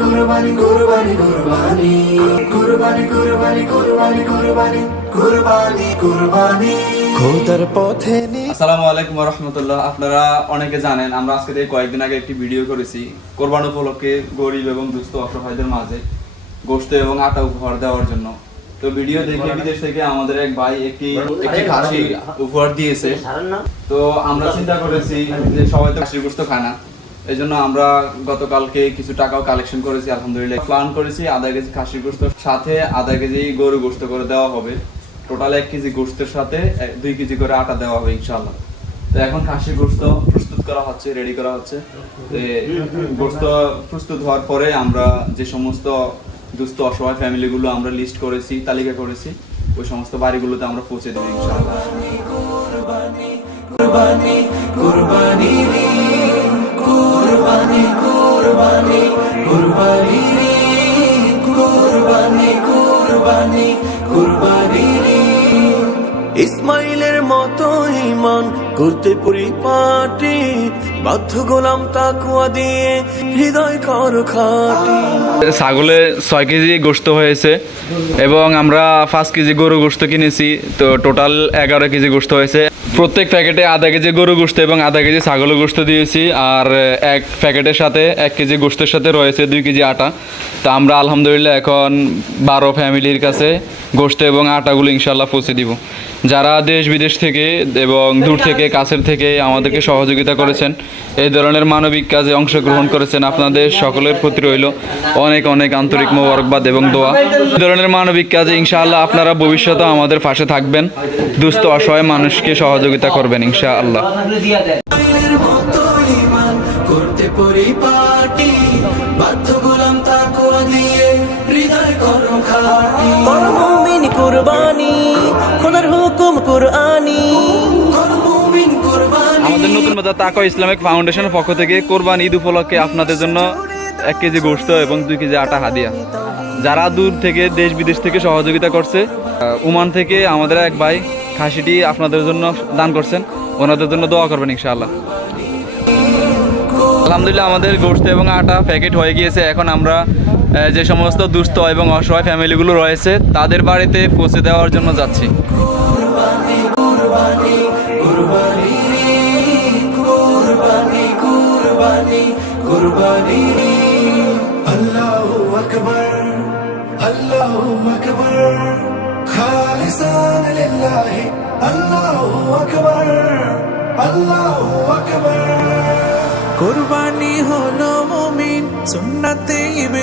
কুরবানি কুরবানি কুরবানি। কুরবানি কুরবানি কুরবানি কুরবানি কুরবানি কুরবানি। খোদার পথে আসসালামু আলাইকুম রহমতুল্লাহ আপনারা অনেকে জানেন আমরা আজকে থেকে কয়েকদিন আগে একটি ভিডিও করেছি। কোরবান উপলক্ষে গরিব এবং দুস্থ অসহায়দের মাঝে গোশত এবং আটা উপহার দেওয়ার জন্য। তো ভিডিও দেখে বিদেশ থেকে আমাদের এক ভাই একটি একটি খাসি উপহার দিয়েছে। তো আমরা চিন্তা করেছি যে সবাই তো খাসির গোশত খায় না। এই জন্য আমরা গতকালকে কিছু টাকাও কালেকশন করেছি, আলহামদুলিল্লাহ। প্ল্যান করেছি, আধা কেজি খাসির গোশত সাথে আধা কেজি গরু গোশত করে দেওয়া হবে। টোটাল এক কেজি গোস্তের সাথে দুই কেজি করে আটা দেওয়া হবে ইনশাল্লাহ তো এখন খাসির গোস্ত প্রস্তুত করা হচ্ছে রেডি করা হচ্ছে। তো এ প্রস্তুত হওয়ার পরে আমরা যে সমস্ত দুস্থ, অসহায় ফ্যামিলিগুলো আমরা লিস্ট করেছি, তালিকা করেছি, ওই সমস্ত বাড়িগুলোতে আমরা পৌঁছে দেবো, ইনশাআল্লাহ। কুরবানি কুরবানি ইসমাইলের মতো ইমান করতে পরিপাটি বাধ্য গোলাম তাকুয়া দিয়ে হৃদয় কর খাটি। ছাগলে ছয় কেজি গোশত হয়েছে এবং আমরা পাঁচ কেজি গরু গোশত কিনেছি, তো টোটাল এগারো কেজি গোশত হয়েছে। প্রত্যেক প্যাকেটে আধা কেজি গরু গোশত এবং আধা কেজি ছাগল গোশত দিয়েছি, আর এক প্যাকেটের সাথে এক কেজি গোশতের সাথে রয়েছে দুই কেজি আটা। তা আমরা আলহামদুলিল্লাহ এখন বারো ফ্যামিলির কাছে গোশত এবং আটাগুলো ইনশাল্লাহ পৌঁছে দিব। যারা দেশ বিদেশ থেকে এবং দূর থেকে কাছের থেকে আমাদেরকে সহযোগিতা করেছেন। এই ধরনের মানবিক কাজে অংশগ্রহণ করেছেন আপনাদের সকলের প্রতি রইল অনেক অনেক আন্তরিক মোবারকবাদ এবং দোয়া। এই ধরনের মানবিক কাজে ইনশাআল্লাহ আপনারা ভবিষ্যতে আমাদের পাশে থাকবেন। দুস্থ অসহায় মানুষকে সহযোগিতা করবেন ইনশাআল্লাহ। কুরবানি, খোদার হুকুম কুরআনি। আমাদের নতুন বাজার তাকা ইসলামিক ফাউন্ডেশনের পক্ষ থেকে কোরবান ঈদ উপলক্ষে আপনাদের জন্য এক কেজি গোশত এবং দুই কেজি আটা হাদিয়া। যারা দূর থেকে দেশ বিদেশ থেকে সহযোগিতা করছে ওমান থেকে আমাদের এক ভাই খাসিটি আপনাদের জন্য দান করছেন। ওনাদের জন্য দোয়া করবেন ইনশাআল্লাহ। আলহামদুলিল্লাহ আমাদের গোশত এবং আটা প্যাকেট হয়ে গিয়েছে। এখন আমরা যে সমস্ত দুস্থ এবং অসহায় ফ্যামিলিগুলো রয়েছে, তাদের বাড়িতে পৌঁছে দেওয়ার জন্য যাচ্ছি। अल्लाह अकबर अल्लाह अकबर खालिसान लिल्लाह अल्लाह अकबर अल्लाह अकबर কুরবানি হলো মুমিন সুন্নতে ইব্রাহিম